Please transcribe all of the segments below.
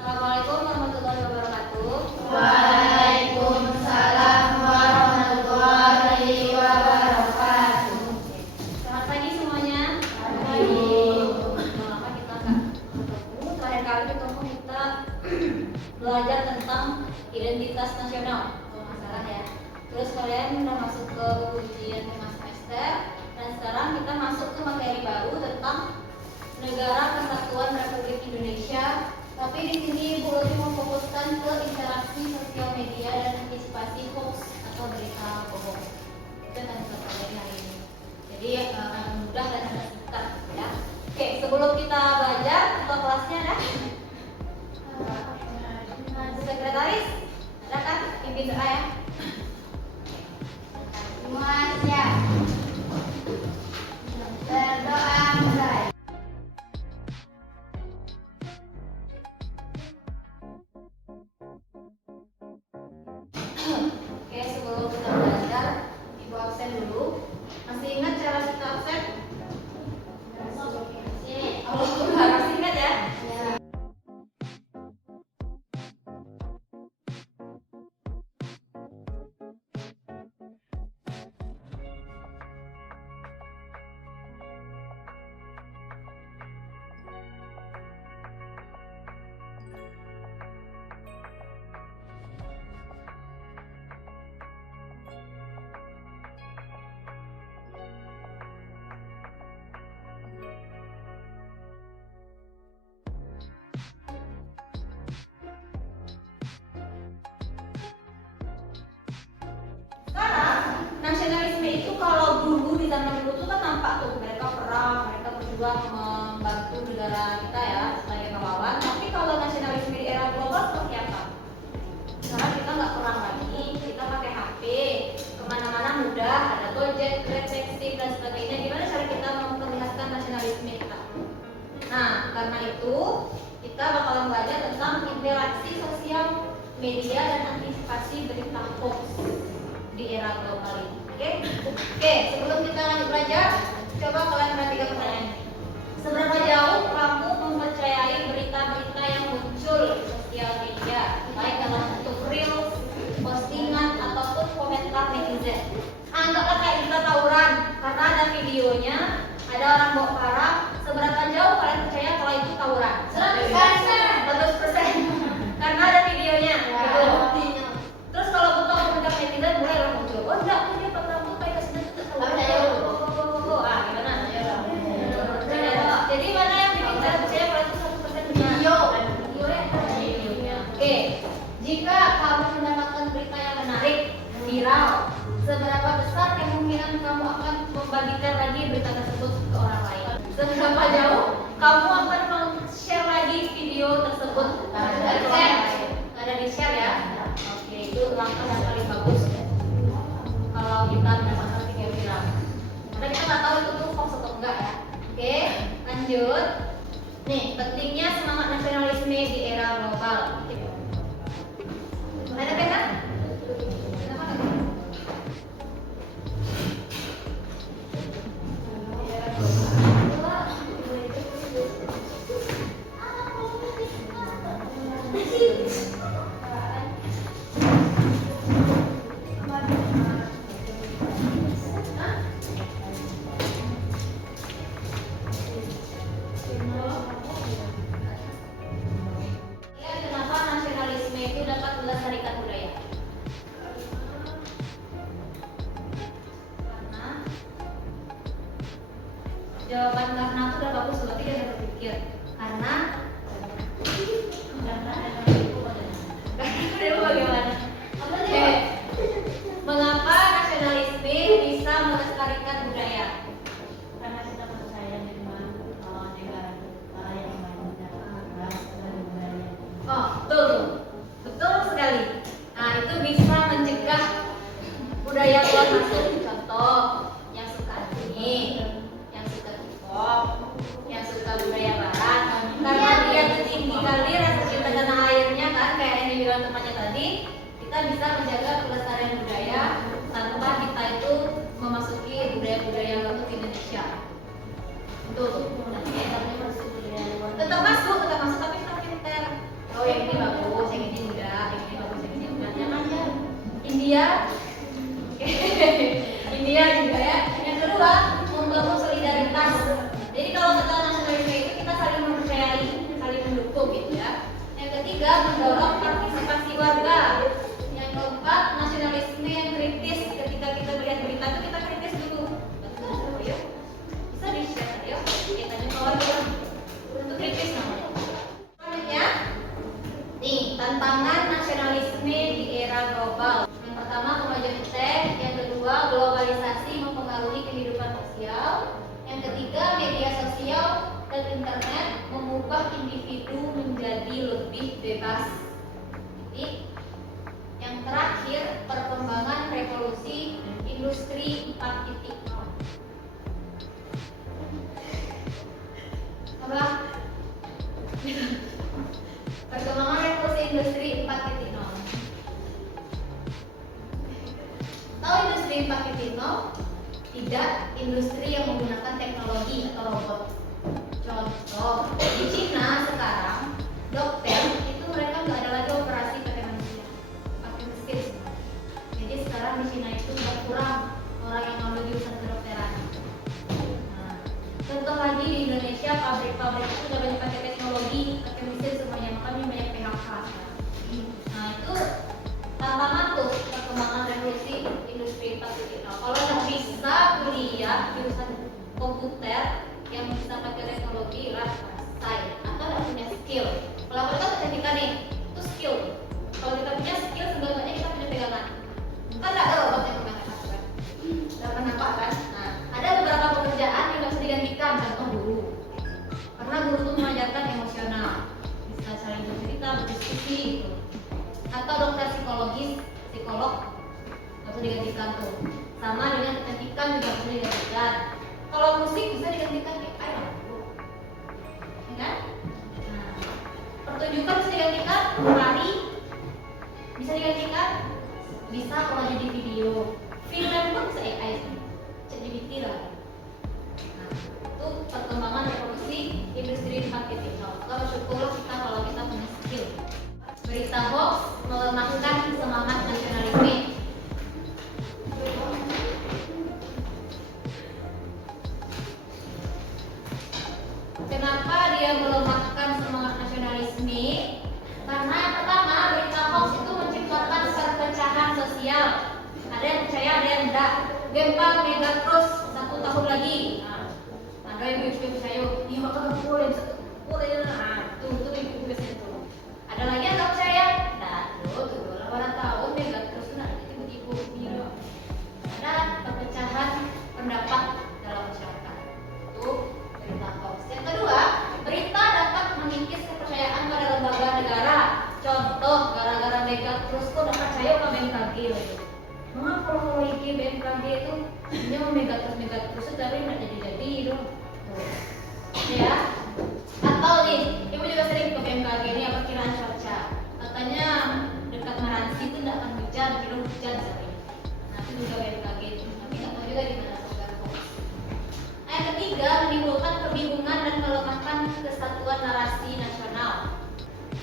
Assalamualaikum warahmatullahi wabarakatuh. Waalaikumsalam warahmatullahi wabarakatuh. Selamat pagi semuanya. Pagi. Mengapa kita ketemu? Terakhir kali ketemu kita belajar tentang identitas nasional, kalau nggak salah ya. Terus kalian udah masuk ke ujian 5 semester dan sekarang kita masuk ke materi baru tentang Negara Kesatuan Republik Indonesia. Tapi di sini Bu Lutfi memfokuskan ke interaksi sosial media dan antisipasi hoax atau berita bohong. Itu yang kita pelajari hari ini. Jadi akan mudah dan agak singkat ya. Oke, sebelum kita belajar ketua kelasnya ada sekretaris, ada kan? Pimpin doa ya. Semuanya berdoa mulai. Oke, sebelum kita belajar, Ibu absen dulu. Masih ingat cara kita absen? Harus ingat ya. Sekarang nasionalisme itu kalau dulu di zaman dulu tuh kan nampak tuh mereka perang, mereka berjuang membantu negara kita ya sebagai pahlawan. Tapi kalau nasionalisme di era global seperti apa? Sekarang kita nggak perang lagi, kita pakai HP, kemana-mana mudah, ada Gojek, Grab, Taxi dan sebagainya. Gimana cara kita memperlihatkan nasionalisme kita? Nah, karena itu kita bakalan belajar tentang interaksi sosial media dan antisipasi berita hoax di era global ini. Oke, sebelum kita lanjut belajar, coba kalian perhatikan pertanyaan ini. Seberapa jauh kamu mempercayai berita-berita yang muncul di sosial media, baik dalam bentuk reels, postingan ataupun komentar netizen? Anggaplah kayak berita tawuran, karena ada videonya, ada orang bawa parah. Seberapa jauh kalian percaya kalau itu tawuran? 100%. Karena ada videonya. Gitu. Terus kalau butuh komentar netizen mulai muncul. Oh enggak, tuh dia pernah tuh kayak kesini tuh gimana? Jadi mana yang bikin saya percaya kalau itu 100% Video. Videonya. Oke. Jika kamu mendapatkan berita yang menarik, viral, seberapa besar kemungkinan kamu akan membagikan lagi berita tersebut ke orang lain? Seberapa jauh kamu akan share lagi video tersebut ke orang lain? Ada di share ya. Oke, itu langkah yang paling bagus kalau kita mendapatkan video viral. Karena kita nggak tahu itu tuh hoax atau enggak ya. Oke, lanjut. Nih, pentingnya semangat nasionalisme di era global. Ada peta? Kenapa nasionalisme itu dapat melestarikan budaya? Karena jawaban karena itu udah bagus, berarti dia udah berpikir. Karena bagaimana? Mengapa nasionalisme bisa melestarikan budaya? Karena kita percaya dengan negara yang banyak dan budaya. Oh, betul. Betul sekali. Nah, itu bisa mencegah budaya luar masuk. Contoh, yang suka anime, yang suka K-pop, yang suka budaya barat. Karena dia tuh tinggi kali rasa cinta tanah airnya kan, kayak yang dibilang temannya tadi, kita bisa menjaga pelestarian budaya tanpa kita itu memasuki budaya-budaya yang baru di Indonesia. Betul. Tetap masuk tapi kita pinter. Oh ya India. India juga ya. Yang kedua, membangun solidaritas. Jadi kalau kata nasionalisme itu kita saling mempercayai, saling mendukung gitu ya. Yang ketiga, mendorong partisipasi warga. Yang keempat, nasionalisme yang kritis. Ketika kita melihat berita itu kita kritis dulu. Betul, ya. Bisa di-share ya. Kita tanya ke warga. Itu kritis namanya. Selanjutnya, nih tantangan nasionalisme di era global. Yang pertama kemajuan tech, yang kedua globalisasi mempengaruhi kehidupan sosial, yang ketiga media sosial dan internet mengubah individu menjadi lebih bebas. Jadi, yang terakhir perkembangan revolusi industri 4.0. Apa? Perkembangan revolusi industri 4.0. Tahu industri 4.0? Tidak industri yang menggunakan teknologi atau robot. Contoh, di Cina sekarang dokter itu mereka nggak ada lagi operasi pakai manusia, pakai mesin semua. Jadi sekarang di Cina itu berkurang orang yang ngambil jurusan kedokteran. Nah, contoh lagi di Indonesia pabrik-pabrik itu udah banyak pakai teknologi, pakai mesin semuanya, makanya banyak PHK sekarang. Nah itu tantangan tuh perkembangan revolusi industri 4.0. Kalau nggak bisa kuliah jurusan komputer yang bisa pakai teknologi lah selesai, atau nggak punya skill. Kalau kita ketika nih itu skill. Kalau kita punya skill sebenarnya kita punya pegangan. Kan nggak ada robot yang pegangan aku kan? Nggak pernah nampak kan? Nah ada beberapa pekerjaan yang nggak bisa digantikan, contoh guru. Karena guru itu mengajarkan emosional, bisa saling bercerita, berdiskusi gitu. Atau dokter psikologis, psikolog nggak bisa digantikan tuh. Sama dengan kecantikan juga bisa digantikan. Kalau musik bisa digantikan AI lah, ya kan? Nah, pertunjukan bisa digantikan, menari bisa digantikan, bisa kalau jadi video, film pun bisa AI sih, ChatGPT lah. Nah, itu perkembangan revolusi industri 4.0. Maka bersyukurlah kita kalau kita punya skill. Berita hoax melemahkan semangat nasionalisme. Kenapa dia melemahkan semangat nasionalisme? Karena yang pertama, berita hoax itu menciptakan perpecahan sosial. Ada yang percaya, ada yang enggak. Gempa mega terus 1 tahun lagi. Nah, ada yang percaya, ya bakal boleh 1 boleh. Nah, tuh ibu biasanya tuh. Ada lagi yang nggak percaya, nah tuh 8 tahun mega terus nah ibu video. Ada perpecahan pendapat dalam masyarakat. Tuh berita hoax. Yang kedua, berita dapat mengikis kepercayaan pada lembaga negara. Contoh, gara-gara mega terus kok udah percaya ke BMKG gitu. Mengapa kalau iki BMKG itu hanya mega terus tapi nggak jadi dong. Tuh. Ya. Atau nih, ibu juga sering ke BMKG ini apa perkiraan cuaca. Katanya dekat Meranti itu tidak akan hujan, kira hujan sekali. Nah itu juga BMKG itu, tapi nggak tahu juga di mana sekarang. Yang ketiga, menimbulkan kebingungan dan melemahkan kesatuan narasi nasional.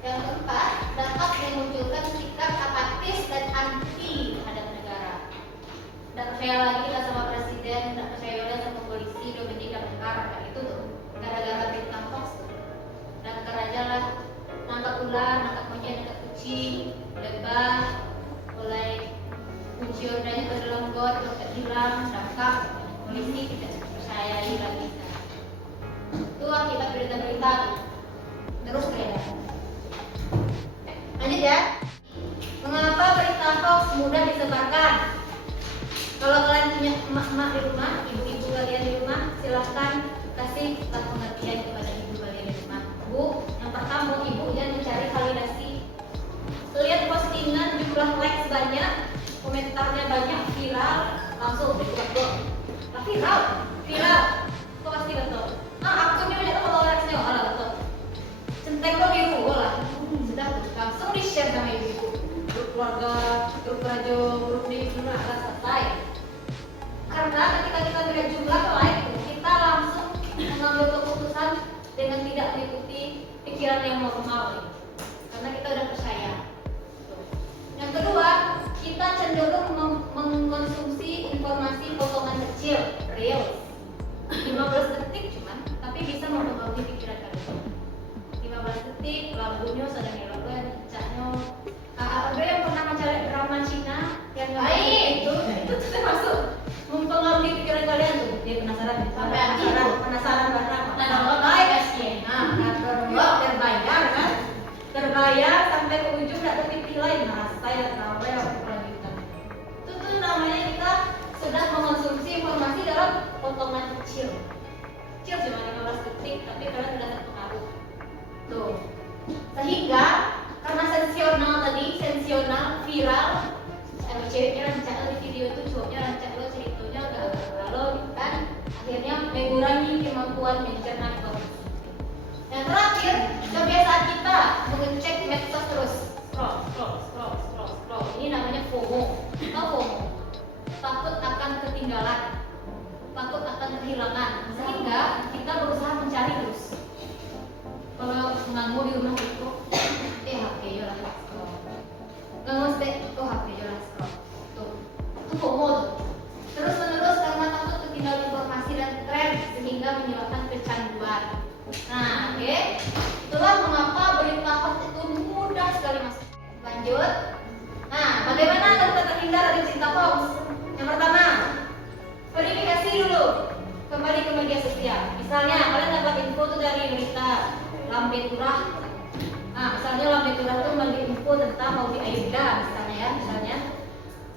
Yang keempat, dapat memunculkan sikap apatis dan anti terhadap negara. Tidak percaya lagi kita sama presiden, tidak percaya lagi sama polisi, Dominik dan Bekar, kayak itu tuh. Gara-gara berita hoax tuh. Dan aja lah, nangkap ular, nangkap monyet, nangkap kucing, lebah, mulai kunci ordanya ke dalam got, dompet hilang, tangkap, polisi tidak percayai lagi. Itu akibat berita-berita terus beredar. Lanjut ya. Mengapa berita hoax mudah disebarkan? Kalau kalian punya emak-emak di rumah, ibu-ibu kalian di rumah, silahkan kasih pengertian kepada ibu kalian di rumah. Bu, yang pertama ibu jangan mencari validasi. Lihat postingan jumlah likes banyak, komentarnya banyak, viral, langsung dibuat. Nah, viral, kok pasti betul. Nah, akunnya banyak followersnya, lah betul. Centeng kok biru, lah. Sudah langsung di share sama ibu. Grup keluarga, grup rajo, grup di rumah, selesai. Karena ketika kita melihat jumlah like, kita langsung mengambil keputusan dengan tidak mengikuti pikiran yang normal, karena kita udah percaya. Yang kedua, kita cenderung reels 15 detik cuman, tapi bisa mempengaruhi pikiran kalian. 15 detik, lagu news ada ngelogen, caknya. Ada yang pernah mencari drama Cina yang itu termasuk mempengaruhi pikiran kalian tuh. Dia penasaran, penasaran banget. Terbayar kan? Terbayar sampai ke ujung nggak terpilih lain. Nah, saya tahu ya kelanjutan. Itu tuh namanya kita sedang mengonsumsi informasi dalam potongan kecil. Kecil cuma 15 detik, tapi kalian sudah terpengaruh. Tuh. Sehingga karena sensasional, viral, ceweknya rancak di video itu, cowoknya rancak lo ceritanya agak lalu kan, akhirnya mengurangi kemampuan mencerna informasi. Yang terakhir, kebiasaan kita mengecek medsos terus, scroll. Ini namanya FOMO. Tahu FOMO? Takut akan ketinggalan, takut akan kehilangan, sehingga kita berusaha mencari terus. Kalau nganggur di rumah itu, HP aja lah scroll. Nganggur stay, HP aja lah scroll. Tuh, itu FOMO tuh. Terus menerus karena takut ketinggalan informasi dan tren, sehingga menyebabkan kecanduan. Nah, oke. Itulah mengapa berita hoax itu mudah sekali masuk. Lanjut. Nah, bagaimana kita terhindar dari berita hoax? Yang pertama, verifikasi dulu. Kembali ke media sosial. Misalnya, kalian dapat info tuh dari berita Lambe Turah. Nah, misalnya Lambe Turah itu membagi info tentang Maudy Ayunda, misalnya.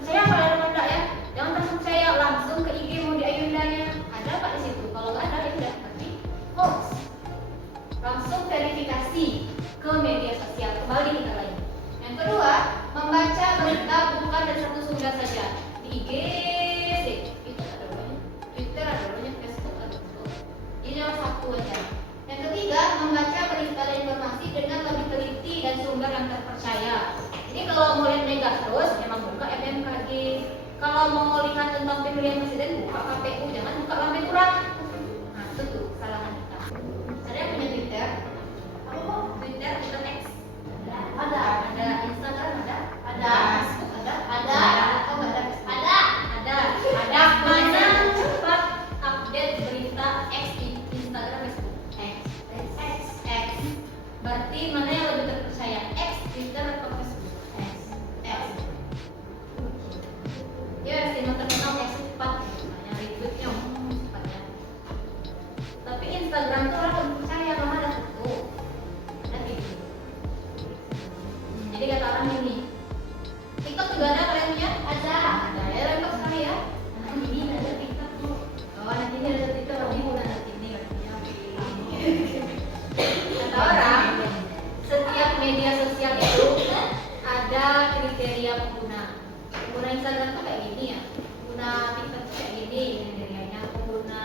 Percaya kalian atau enggak ya? Jangan langsung percaya, langsung ke IG Maudy Ayundanya. Ada apa di situ? Kalau nggak ada, ya udah. Tapi hoax. Langsung verifikasi ke media sosial. Kembali kita lagi. Yang kedua, membaca berita bukan dari satu sumber saja. Di IG sih, itu ada banyak. Twitter ada banyak, Facebook ada banyak. Ini cuma satu aja. Yang ketiga, membaca berita dan informasi dengan lebih teliti dan sumber yang terpercaya. Jadi kalau mau lihat mega terus, memang buka FMKG. Kalau mau lihat tentang pemilihan presiden, buka KPU, jangan buka Lambe Turah. Nah, itu tuh kesalahan kita. Ada yang punya Twitter? Apa? Twitter, X? Ada. Instagram ada. Facebook ada. Oh, nggak ada. Ada. Mana cepat update berita X di Instagram, Facebook? X. Berarti mana yang lebih terpercaya? X, Twitter atau Facebook? X. Ya, sih terkenal X cepat. Banyak retweetnya, cepatnya. Tapi Instagram tuh orang lebih percaya karena ada foto, ada video. Jadi kata orang ini, TikTok juga ada kalian punya? Ada. Ya, lengkap sekali ya. Nah, ini ada TikTok tuh. Oh, nanti ini ada TikTok, ini udah nanti ini artinya. Kata orang, setiap media sosial itu ada kriteria pengguna. Pengguna Instagram tuh kayak gini ya. Pengguna TikTok tuh kayak gini kriterianya. Pengguna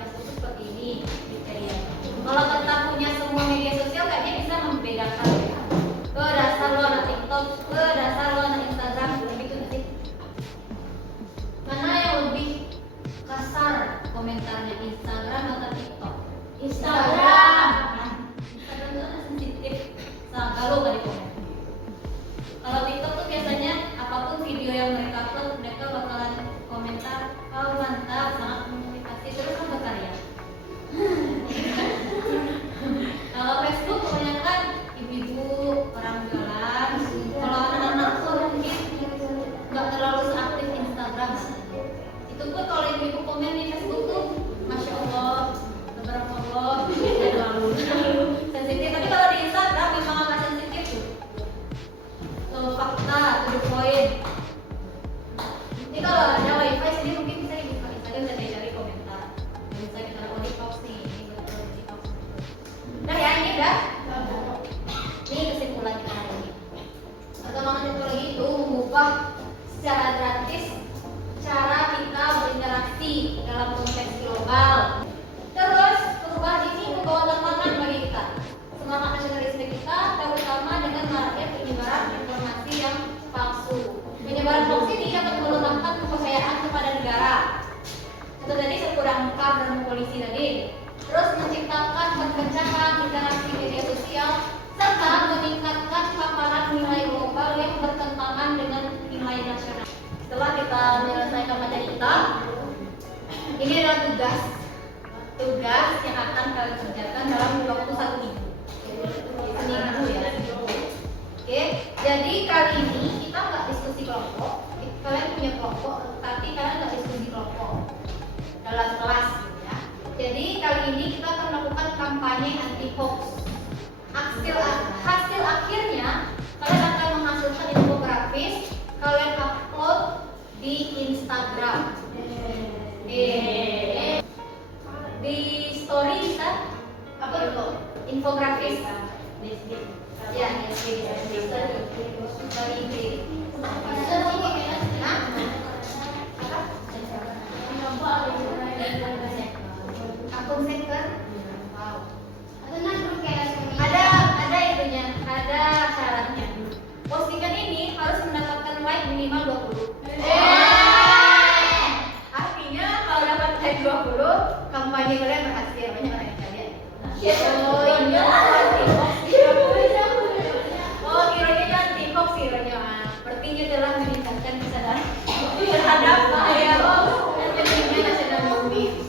Facebook tuh seperti ini kriterianya. Kalau kita punya semua media sosial kayaknya bisa membedakan ya. Ke dasar lo anak TikTok, ke dasar lo anak Instagram, begitu nanti. Mana yang lebih kasar komentarnya, Instagram atau TikTok? Instagram. Instagram itu kan sensitif, galau kali komen. Kalau TikTok tuh biasanya apapun video yang mereka upload, mereka bakalan komentar, oh mantap, sangat memotivasi, terus kan berkarya. Kalau Facebook kebanyakan ibu-ibu, orang jualan. Kalau anak-anak tuh mungkin nggak terlalu seaktif Instagram. Itu pun kalau ibu-ibu komen di Facebook tuh, masya Allah, tabarakallah, terlalu sensitif. Tapi kalau di Instagram memang agak sensitif tuh. Fakta, to the point. Ini kalau ada wifi sini mungkin bisa dibuka Instagram dan cari komentar. Bisa kita lihat di box nih, ini betul di box. Nah ya ini udah. Ini kesimpulan kita hari ini. Perkembangan teknologi itu mengubah secara drastis cara kita berinteraksi dalam konteks global. Terus perubahan ini membawa tantangan bagi kita. Semangat nasionalisme kita, terutama dengan maraknya penyebaran informasi yang palsu. Penyebaran hoax ini dapat melemahkan kepercayaan kepada negara. Itu tadi sekurang lengkap dan polisi tadi. Terus menciptakan perpecahan interaksi media sosial serta meningkatkan paparan nilai global yang bertentangan dengan nilai nasional. Setelah kita menyelesaikan materi kita, Ini adalah tugas yang akan kalian kerjakan dalam waktu 1 minggu. Seminggu ya. Oke, jadi kali ini kita nggak diskusi kelompok. Kalian punya kelompok, tapi kalian nggak diskusi kelompok dalam kelas gitu ya. Jadi kali ini kita akan melakukan kampanye anti hoax. Hasil akhirnya kalian akan menghasilkan infografis, kalian upload di Instagram. Di story bisa apa itu? Infografis. Ya, di story IG. Akun second. Wow. Ada itunya, ada syaratnya. Postingan ini harus mendapatkan like minimal 20. Artinya kalau dapat like 20, kampanye kalian berhasil. Banyak orang yang lihat. Oh iya, oh kiranya jangan TikTok kiranya. Berarti dia telah meningkatkan kesadaran terhadap bahaya hoax dan pentingnya nasional bumi.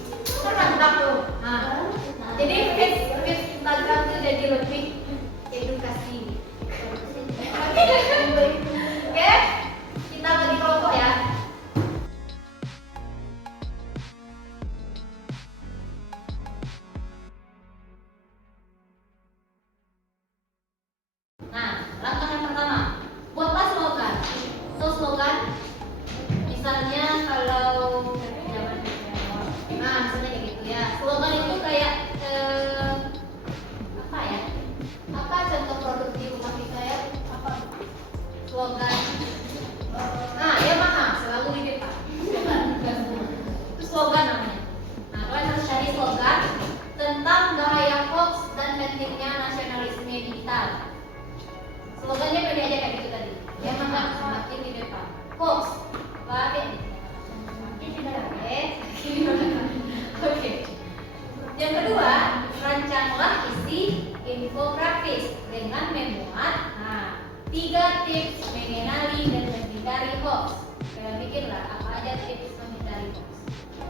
Mantap tuh. Nah, jadi feed Instagram tuh jadi lebih edukasi. Oke, kita bagi kelompok ya. Nah, langkah yang pertama, buatlah slogan. So slogan, misalnya kalau misalnya kayak gitu ya. Slogan itu kayak apa ya? Apa contoh produk di rumah kita ya? Apa? Slogan. Nah, Yamaha selalu di depan. Itu slogan namanya. Nah, kalian harus cari slogan tentang bahaya hoax dan pentingnya nasionalisme digital. Slogannya pendek aja kayak gitu tadi. Yamaha semakin di depan. Hoax. Oke. Yang kedua, rancanglah isi infografis dengan memuat 3 tips mengenali dan menghindari hoax. Kalian bikinlah apa aja tips menghindari hoax.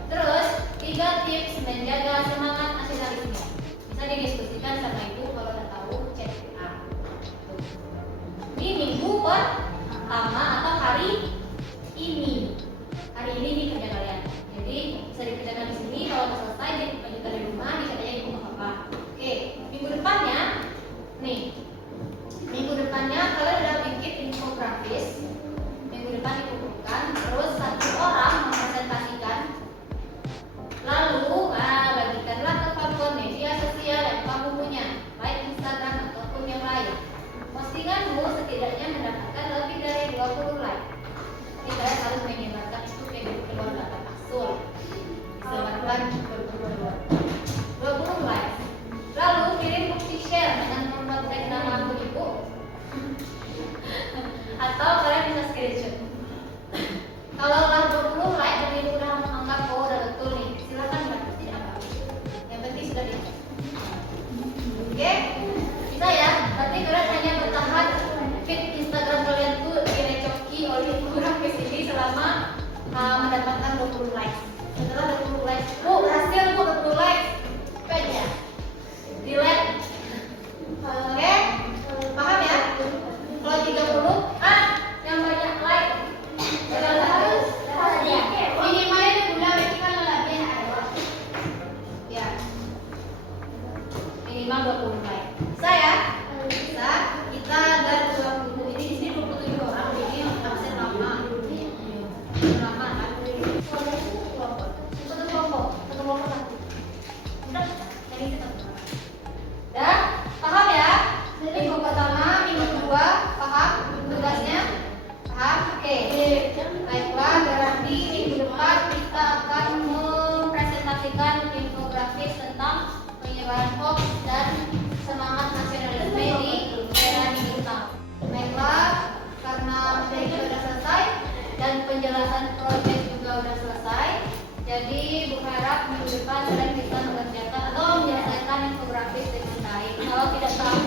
Terus 3 tips menjaga semangat nasionalisme. Bisa didiskusikan sama ibu kalau udah tahu chat WA. Ini minggu pertama atau hari ini. Hari ini nih kerja kalian. Jadi bisa dikerjakan di sini. Kalau udah selesai dilanjutkan di rumah, bisa aja di rumah apa. Oke, minggu depannya nih. Minggu depannya kalian udah bikin infografis. Minggu depan dikumpulkan, terus 1 orang mempresentasikan. Lalu bagikanlah ke platform media sosial yang kamu punya, baik Instagram ataupun yang lain. Postinganmu setidaknya mendapatkan lebih dari 20 like. Jadi kalian harus menyebarkan itu ke keluar data kasur. Disebarkan berdua-dua. 20 like. Lalu kirim bukti share dengan membuat tag nama akun ibu. Atau kalian bisa screenshot. Kalau udah 20 like dan ibu udah menganggap udah betul nih, silakan dibantu, tidak apa-apa. Yang penting sudah di. Oke, bisa ya. Berarti kalian hanya bertahan feed Instagram kalian tuh direcoki oleh infografis ini selama mendapatkan 20 likes. Setelah 20 likes, berhasil 20 likes, aja delete. Oke, paham ya? Kalau 30, yang banyak like harus minimalnya guna kita lebih ya minimal 20 like. Bisa ya? Bisa. Kita ada 20 ini di sini 27 orang. Ini absen lama. Lama kan? Satu kelompok satu. Udah, jadi kita. Dah, paham ya? Minggu pertama, minggu kedua, paham tugasnya? Paham? Oke. Baiklah, berarti minggu depan kita akan mempresentasikan infografis tentang penyebaran hoax dan semangat nasionalisme di era digital. Baiklah, karena materi sudah selesai dan penjelasan proyek juga sudah selesai, jadi Bu harap minggu depan kalian bisa mengerjakan atau menyelesaikan infografis dengan baik. Kalau tidak tahu